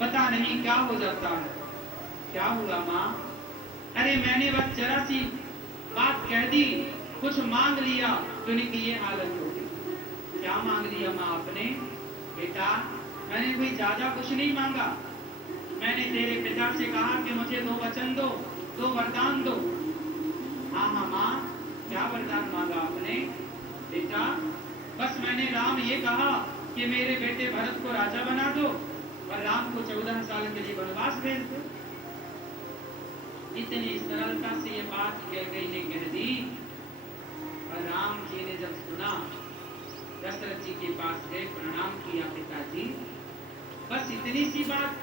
पता नहीं क्या हो जाता है। क्या हुआ माँ? अरे मैंने बस जरा सी बात कह दी, कुछ मांग लिया तो इनकी ये हालत हो गई। क्या मांग लिया माँ आपने? बेटा मैंने कोई ज्यादा कुछ नहीं मांगा। मैंने तेरे पिता से कहा कि मुझे 2 वचन दो, 2 वरदान दो। हाँ हाँ माँ, क्या वरदान मांगा आपने? बेटा बस मैंने राम ये कहा कि मेरे बेटे भरत को राजा बना दो और राम को 14 साल के लिए वनवास भेज दो। इतनी सरलता से ये बात कैकेयी ने कह दी। और राम जी ने जब सुना, दशरथ जी के पास गए, प्रणाम किया, पिताजी बस इतनी सी बात,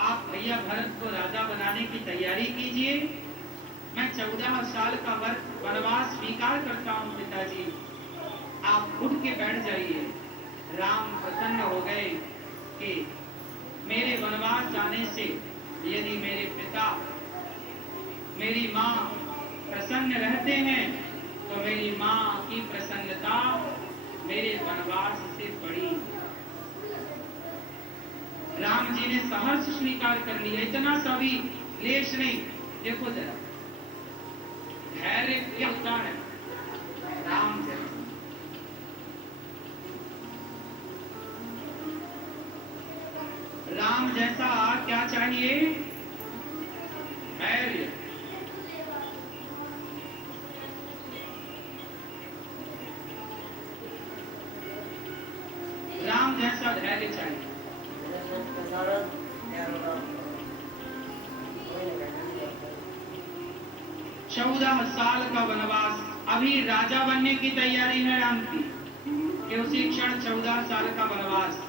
आप भैया भरत को राजा बनाने की तैयारी कीजिए, मैं 14 साल का वनवास स्वीकार करता हूं पिताजी, आप उठ के बैठ जाइए। राम प्रसन्न हो गए कि मेरे वनवास जाने से यदि मेरे पिता मेरी माँ प्रसन्न रहते हैं तो मेरी माँ की प्रसन्नता मेरे वनवास से बड़ी। राम जी ने सहर्ष स्वीकार कर लिया, इतना सा भी क्लेश नहीं। देखो जरा धैर्य क्या होता है। राम जैसा राम जैसा क्या चाहिए? धैर्य। राम जैसा धैर्य चाहिए। 14 साल का वनवास, अभी राजा बनने की तैयारी है राम की कि उसी क्षण 14 साल का वनवास।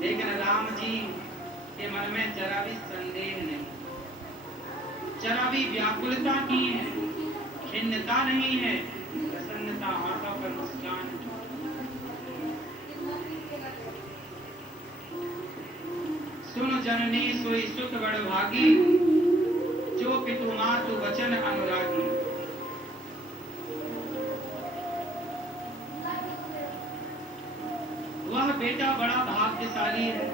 लेकिन राम जी के मन में जरा भी संदेह नहीं, जरा भी व्याकुलता नहीं है, खिन्नता नहीं है, प्रसन्नता, आंखों पर मुस्कान। सुन जननी सोई सुत बड़ भागी, जो पितु मातु वचन अनुरागी। वह बेटा बड़ा भाग्यशाली है,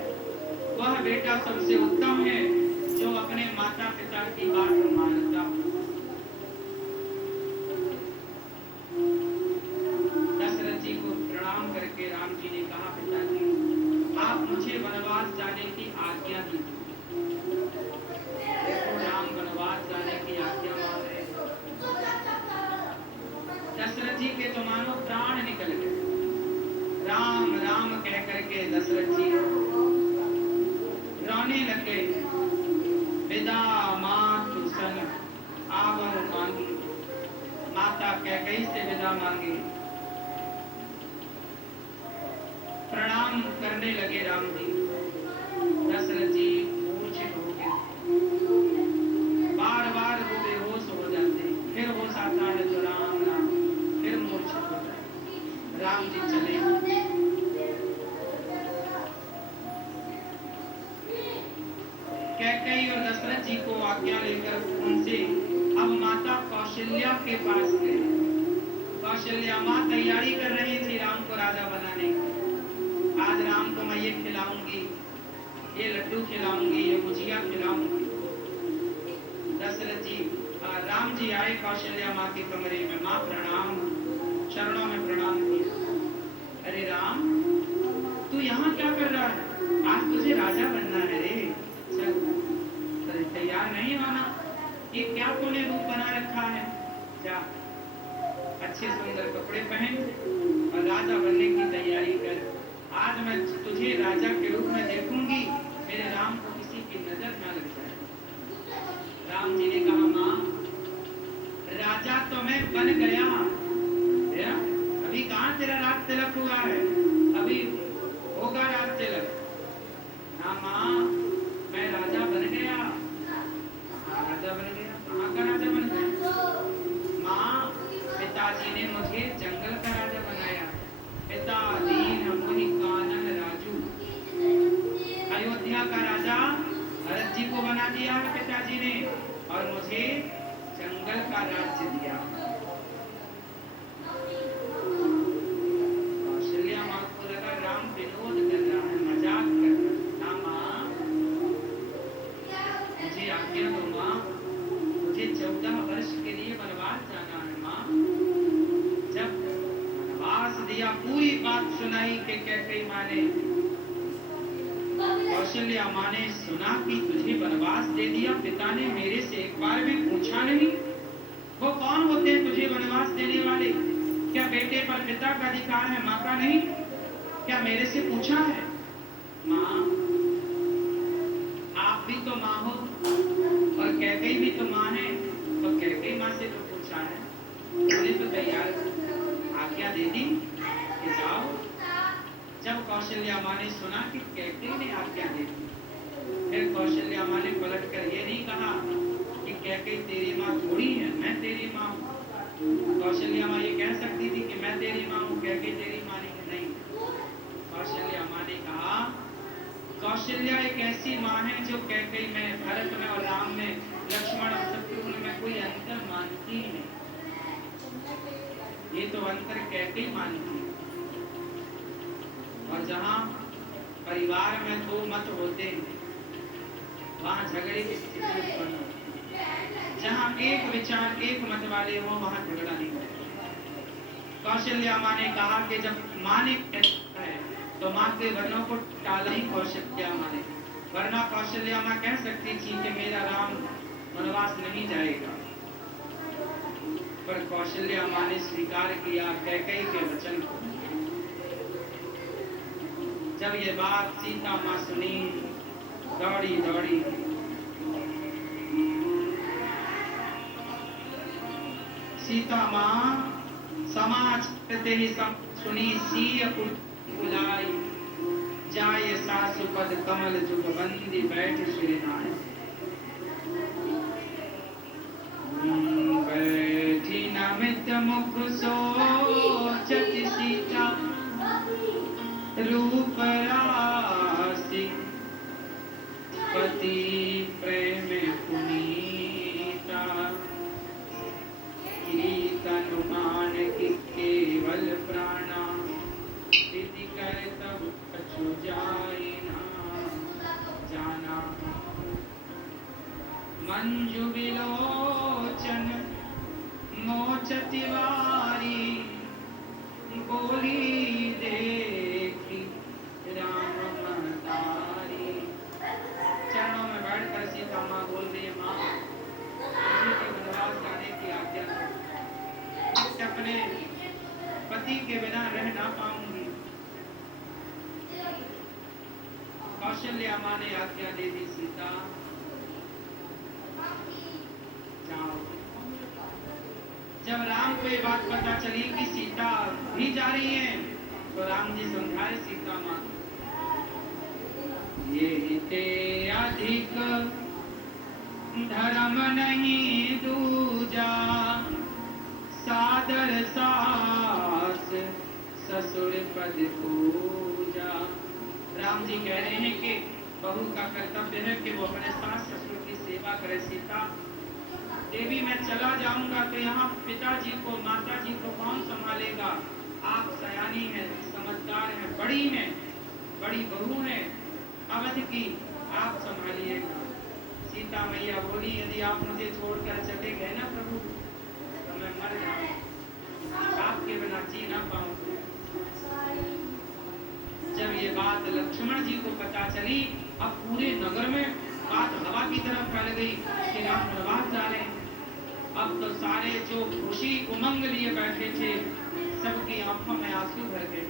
वह बेटा सबसे उत्तम है जो अपने माता पिता की बात मानता। दशरथ जी को प्रणाम करके राम जी ने कहा, पिताजी आप मुझे वनवास जाने की आज्ञा दीजिए। देखो राम वनवास जाने की आज्ञा मांग रहे। दशरथ जी के तो मानो प्राण निकल गए। राम राम कह करके दशरथ जी रोने लगे। विदा मातु सन आवर मांगी, माता कैकेयी से विदा मांगी। प्रणाम करने लगे राम जी। दशरथ जी मूर्छित हो गए, बार बार वो बेहोश हो जाते, फिर होश आता है तो राम राम, फिर मूर्छित हो जाते। राम जी चले। कैकेयी और दशरथ जी को आज्ञा लेकर उनसे अब माता कौशल्या के पास गए। कौशल्या माँ तैयारी कर रही थी राम को राजा बनाने की। आज राम को मैं ये खिलाऊंगी, ये लड्डू खिलाऊंगी, ये गुजिया खिलाऊंगी। दशरथ जी राम जी आए कौशल्या माँ के कमरे में। माँ प्रणाम, चरणों में प्रणाम किया। अरे राम तू यहाँ क्या कर रहा है? आज तुझे राजा बनना है रे। चल तैयार नहीं होना, ये क्या तूने रूप बना रखा है? जा अच्छे सुंदर कपड़े पहन और राजा बनने की तैयारी कर। आज मैं तुझे राजा के रूप में देखूंगी, मेरे राम को किसी की नजर न लग जाए। राम जी ने कहा, माँ राजा तो मैं बन गया, अभी कहाँ तेरा राज तिलक हुआ है, अभी होगा राज तिलक। हाँ माँ मैं राजा बन गया। राजा बन गया? कहाँ का राजा बन गया? माँ पिताजी ने मुझे जंगल का राजा बनाया। पिता दीन मोहि कानन राजू, अयोध्या का राजा भरत जी को बना दिया है पिताजी ने, और मुझे जंगल का राज्य दिया। कौशल्या माँ को लगा राम विनोद कर रहा है, मजाक कर रहा है। के कैकेयी माँ ने, कौशल्या माँ ने सुना कि तुझे वनवास दे दिया पिता ने, मेरे से एक बार भी पूछा नहीं। वो कौन होते हैं तुझे वनवास देने वाले? क्या बेटे पर पिता का अधिकार है, माँ का नहीं? क्या मेरे से पूछा है? माँ, आप भी तो माँ हो और कैकेयी भी तो माँ है, तो कैकेयी माँ से तो पूछा है, उन्होंने तो तैयार आज्ञा दे दी कि जाओ। जब कौशल्या माँ ने सुना कि कैकेयी ने आज्ञा दे दी, फिर कौशल्या माँ ने पलट कर ये नहीं कहा कि कैकेयी तेरी माँ थोड़ी है, मैं तेरी माँ हूँ। कौशल्या माँ ये कह सकती थी कि मैं तेरी माँ हूँ, कैकेयी तेरी माँ नहीं। कौशल्या माँ ने कहा, कौशल्या एक ऐसी माँ है जो कैकेयी में, भरत में और राम में, लक्ष्मण और शत्रुघ्न में कोई अंतर मानती ही नहीं। ये तो अंतर कैकेयी मानती है। और जहाँ परिवार में दो मत होते हैं, वहाँ झगड़े की स्थिति उत्पन्न होती है। जहाँ एक विचार एक मत वाले हो, वहाँ झगड़ा नहीं होता। कौशल्या माँ ने कहा कि जब माँ ने कहता है तो माँ के वर्णों को टाला ही कौशल्या माँ ने, वरना कौशल्या माँ कह सकती थी कि मेरा राम वनवास नहीं जाएगा, पर कौशल्या माँ ने स्वीकार किया कैकेयी के वचन को। जब ये बात सीता माँ सुनी, दौड़ी दौड़ी सीता माँ समाज करते ही सुनी, सीय बुलाई जाय सासु पद कमल जुग बंदी बैठ श्रीनाय। बैठी नमित मुख सोचत सीता, रूप राशि पति प्रेम पुनीता। अनुमान की केवल प्राणा, विधि कर तब कछु जाए ना जाना। मंजु विलोचन मोचति वारी, बोली देखी राम महतारी। चरणों में बैठकर सीता माँ बोल रही है, माँ मुझे वनवास जाने की आज्ञा दो, अपने पति के बिना रह ना पाऊंगी। कौशल्या माँ ने आज्ञा दे दी, सीता जाओ। जब राम को ये बात पता चली कि सीता भी जा रही है, तो राम जी समझाए सीता माँ, ये हिते अधिक धर्म नहीं दूजा, सादर सास ससुर पद पूजा। राम जी कह रहे हैं कि बहू का कर्तव्य है कि वो अपने सास ससुर की सेवा करे। सीता देवी मैं चला जाऊंगा तो यहाँ पिताजी को माता जी को कौन संभालेगा? आप सयानी हैं, समझदार हैं, बड़ी हैं, बड़ी बहू हैं अवध की, आप संभालिएगा। सीता मैया बोली, यदि आप मुझे छोड़कर चले गए ना प्रभु तो मैं मर जाऊं, आपके बिना जी ना पाऊं। जब ये बात लक्ष्मण जी को पता चली, अब पूरे नगर में बात हवा की तरफ फैल गई कि राम वनवास जा रहे हैं। अब तो सारे जो खुशी उमंग लिए बैठे थे, सबकी आंखों में आंसू भर गए।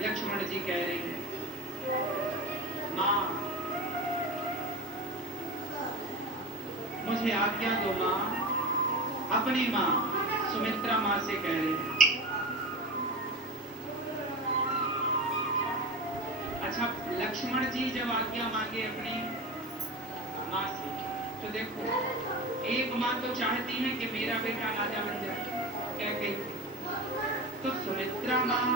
लक्ष्मण जी कह रहे हैं, माँ मुझे आज्ञा दो माँ। अपनी माँ सुमित्रा माँ से कह रहे हैं। अच्छा, लक्ष्मण जी जब आज्ञा मांगे अपनी माँ से, तो देखो एक माँ तो चाहती है कि मेरा बेटा राजा बन जाए, कैकेयी। तो सुमित्रा माँ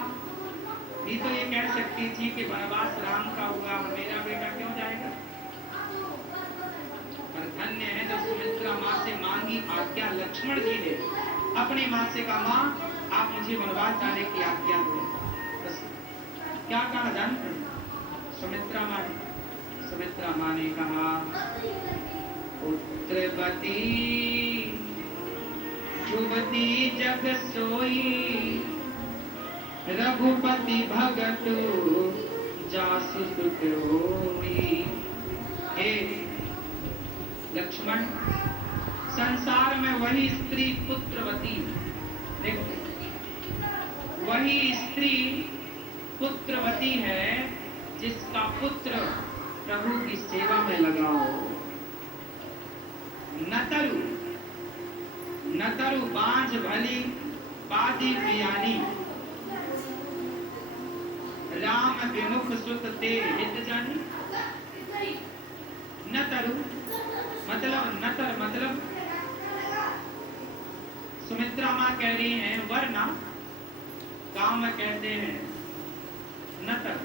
भी तो ये कह सकती थी कि वनवास राम का हुआ, मेरा बेटा क्यों जाएगा? पर धन्य है तो सुमित्रा माँ से मांगी आज्ञा लक्ष्मण जी ने। अपनी माँ से कहा, माँ आप मुझे वनवास जाने की आज्ञा दो। बस क्या कहा जानते हैं सुमित्रा माँ ने? सुमित्रा माँ ने कहा, पुत्रवती युवती जग सोई, रघुपति भगत जासु सुत होई। हे लक्ष्मण, संसार में वही स्त्री पुत्रवती, देखो वही स्त्री पुत्रवती है जिसका पुत्र प्रभु की सेवा में लगा हो। नतरु नतरु बांझ भली बादी पियानी, राम विमुख सुत ते हित जानी। नतरु मतलब नतर मतलब सुमित्रा माँ कह रही हैं वरना गांव में कहते हैं नतर